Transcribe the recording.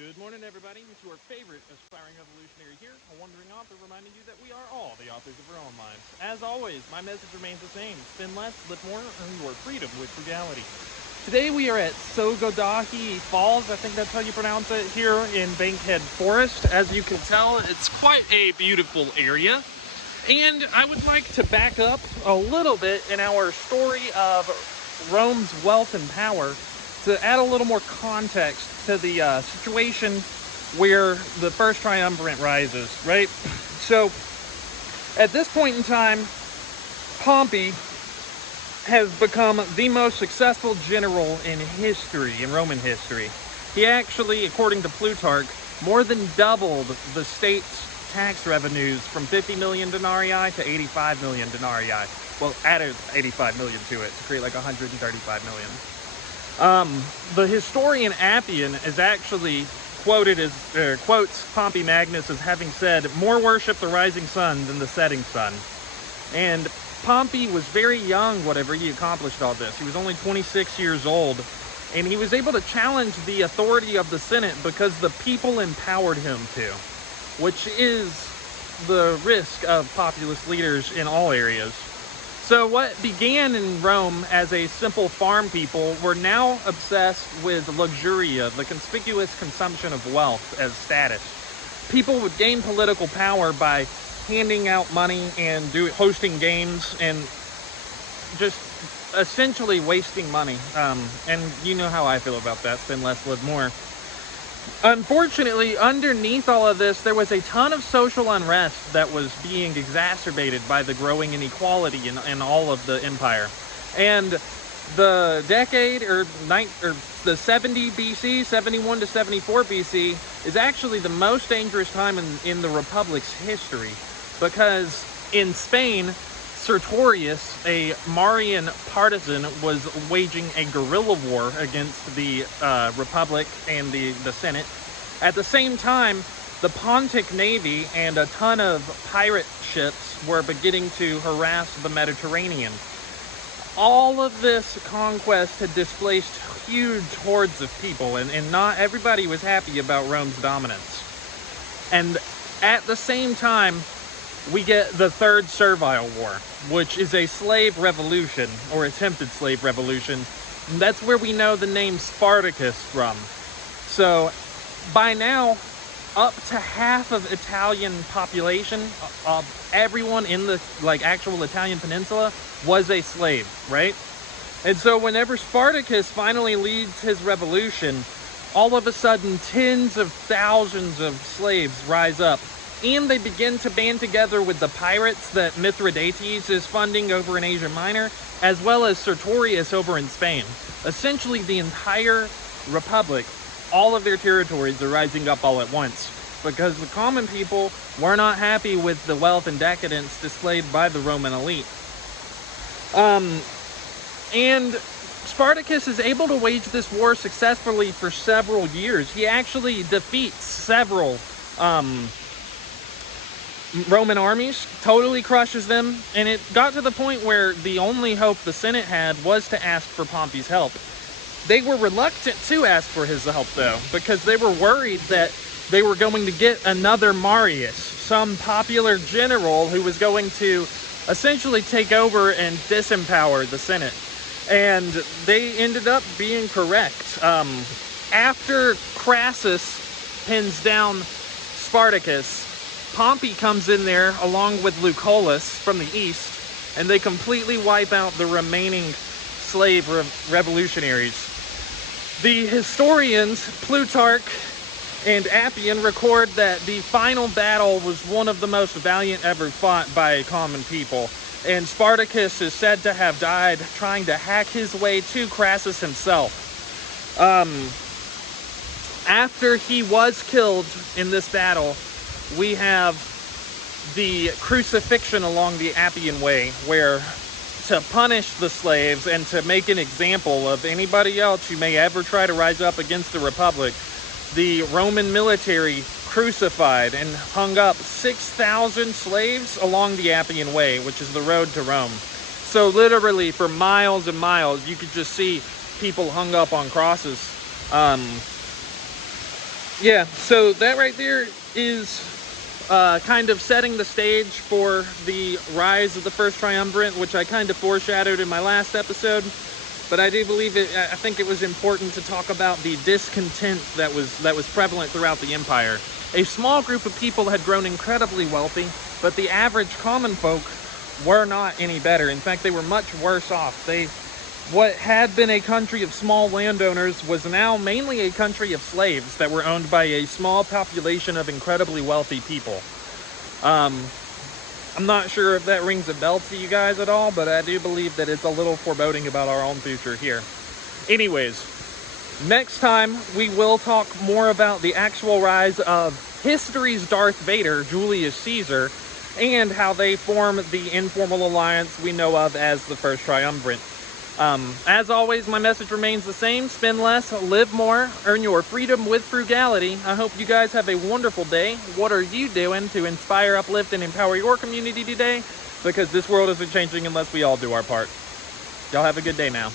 Good morning, everybody. It's your favorite aspiring evolutionary here, a wandering author reminding you that we are all the authors of our own lives. As always, my message remains the same. Spend less, live more, earn your freedom with frugality. Today we are at Sogodahi Falls, I think that's how you pronounce it, here in Bankhead Forest. As you can tell, it's quite a beautiful area. And I would like to back up a little bit in our story of Rome's wealth and power to add a little more context to the situation where the first triumvirate rises, right? So, at this point in time, Pompey has become the most successful general in history, in Roman history. He actually, according to Plutarch, more than doubled the state's tax revenues from 50 million denarii to 85 million denarii. Well, added 85 million to it to create like 135 million. The historian Appian is actually quoted as, quotes Pompey Magnus as having said, "More worship the rising sun than the setting sun." And Pompey was very young whenever he accomplished all this. He was only 26 years old, and he was able to challenge the authority of the Senate because the people empowered him to, which is the risk of populist leaders in all areas. So what began in Rome as a simple farm people were now obsessed with luxuria, the conspicuous consumption of wealth as status. People would gain political power by handing out money and hosting games and just essentially wasting money. And you know how I feel about that, spend less, live more. Unfortunately, underneath all of this, there was a ton of social unrest that was being exacerbated by the growing inequality in all of the empire. And the decade, the 70 BC, 71 to 74 BC, is actually the most dangerous time in the Republic's history. Because in Spain, Serotonius, a Marian partisan, was waging a guerrilla war against the Republic and the Senate. At the same time, the Pontic navy and a ton of pirate ships were beginning to harass the Mediterranean. All of this conquest had displaced huge hordes of people, and not everybody was happy about Rome's dominance. And at the same time, we get the Third Servile War, which is a slave revolution, or attempted slave revolution. And that's where we know the name Spartacus from. So, by now, up to half of Italian population, everyone in the actual Italian peninsula, was a slave, right? And so whenever Spartacus finally leads his revolution, all of a sudden tens of thousands of slaves rise up. And they begin to band together with the pirates that Mithradates is funding over in Asia Minor, as well as Sertorius over in Spain. Essentially, the entire Republic, all of their territories are rising up all at once, because the common people were not happy with the wealth and decadence displayed by the Roman elite. And Spartacus is able to wage this war successfully for several years. He actually defeats several Roman armies, totally crushes them, and it got to the point where the only hope the Senate had was to ask for Pompey's help. They were reluctant to ask for his help, though, because they were worried that they were going to get another Marius, some popular general who was going to essentially take over and disempower the Senate. And they ended up being correct. After Crassus pins down Spartacus, Pompey comes in there along with Lucullus from the east, and they completely wipe out the remaining slave revolutionaries. The historians Plutarch and Appian record that the final battle was one of the most valiant ever fought by common people, and Spartacus is said to have died trying to hack his way to Crassus himself. After he was killed in this battle, we have the crucifixion along the Appian Way, where to punish the slaves and to make an example of anybody else who may ever try to rise up against the Republic, the Roman military crucified and hung up 6,000 slaves along the Appian Way, which is the road to Rome. So literally for miles and miles, you could just see people hung up on crosses. Yeah, so that right there is kind of setting the stage for the rise of the first triumvirate, which I kind of foreshadowed in my last episode. But I do believe I think it was important to talk about the discontent that was prevalent throughout the empire. A small group of people had grown incredibly wealthy, but the average common folk were not any better. In fact, they were much worse off. What had been a country of small landowners was now mainly a country of slaves that were owned by a small population of incredibly wealthy people. I'm not sure if that rings a bell to you guys at all, but I do believe that it's a little foreboding about our own future here. Anyways, next time we will talk more about the actual rise of history's Darth Vader, Julius Caesar, and how they form the informal alliance we know of as the First Triumvirate. As always, my message remains the same: spend less, live more, earn your freedom with frugality. I hope you guys have a wonderful day. What are you doing to inspire, uplift, and empower your community today? Because this world isn't changing unless we all do our part. Y'all have a good day now.